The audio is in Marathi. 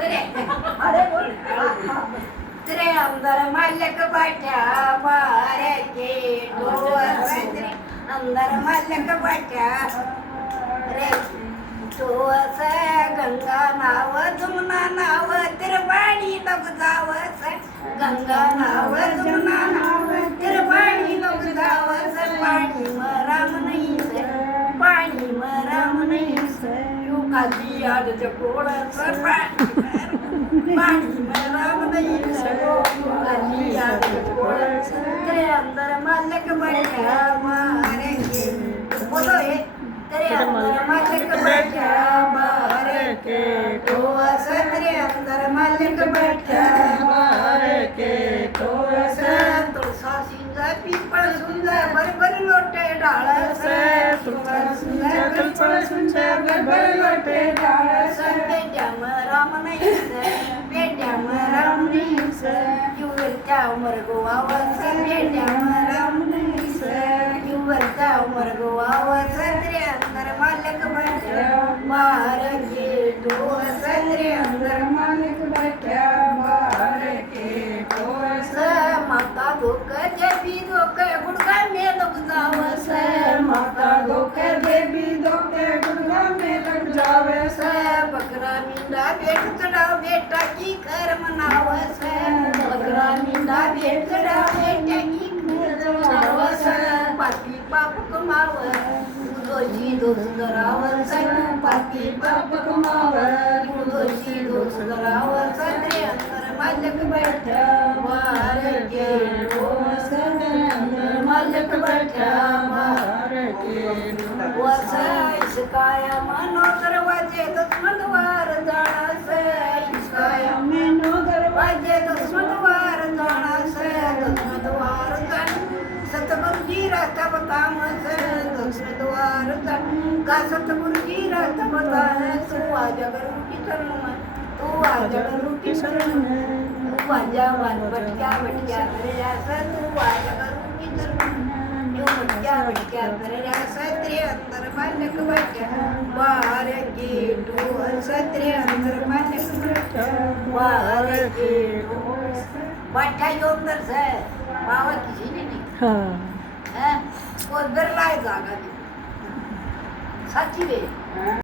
अरे बोल तेरे अंदर मालिक बैठा मारे के डोर तेरे अंदर मालिक बैठा रे डोस गंगा नाव जमुना नाव तेरे पाणी लोग जावस गंगा नाव जमुना नाव तेरे पाणी लोग जावस पाणी मराम नहीं से पाणी मराम नहीं से यू खाली याद जकोड़ से पाणी मराम नहीं से खाली याद जकोड़ से तेरे अंदर मालिक बैठा मारे के बोलो ये तेरे अंदर मालिक बैठा मारे के ठोस तेरे अंदर मालिक बैठा मारे के ठोस तुळसा सिंजा पिपळ सुंदर भरभर लोटे डाळस तुळसा सिंजा पिपळ सुंदर भरभर लोटे डाळस पेट्याम राम नाही पेट्याम राम नाही युवरच्या उमर गोवावस पेट्याम राम नाही युवरच्या उमर गोवावस तेरे अंदर मालिक बैठा मारे के ठोस तेरे अंदर मालिक बैठा मारे के ठोस माता धोकर देवी धोकर गुडगा में लग जावस माता धोकर देवी धोकर गुडगा में लग जावस बकरा मिंडा भेट चढाव बेटा की कर मनावस बकरा मिंडा भेट चढाव बेटा की कर मनावस पापी पाप कमावस दोषी दोष करावस पापी पाप कमावस दोषी दोष करावस तेरे अंदर मालिक बैठा मारे के ठोस तेरे अंदर मालिक बैठा मारे के ठोस इसकाया मनो दरवाजे दसमंदवार जाणास इसकाया मनो दरवाजे दसमंदवार जाणास दसमंदवार जाण सतगुरुजी रास्ता बतामस दसमंदवार जाण का सतगुरुजी रास्ता बताए तू आजा गुरु की शरण तू आजा गुरु की शरण तू आजा वन भटक्या भटक्या तेरे रास्ता तू आजा गुरु की शरण तू भटक्या भटक्या तेरे रास्ता तेरे अंदर मालिक बैठा मारे के ठोस तेरे अंदर मालिक बैठा मारे के ठोस बैठा ही अंदर से बाबा किसी ने नहीं वो उधर लाए जागा सच्ची में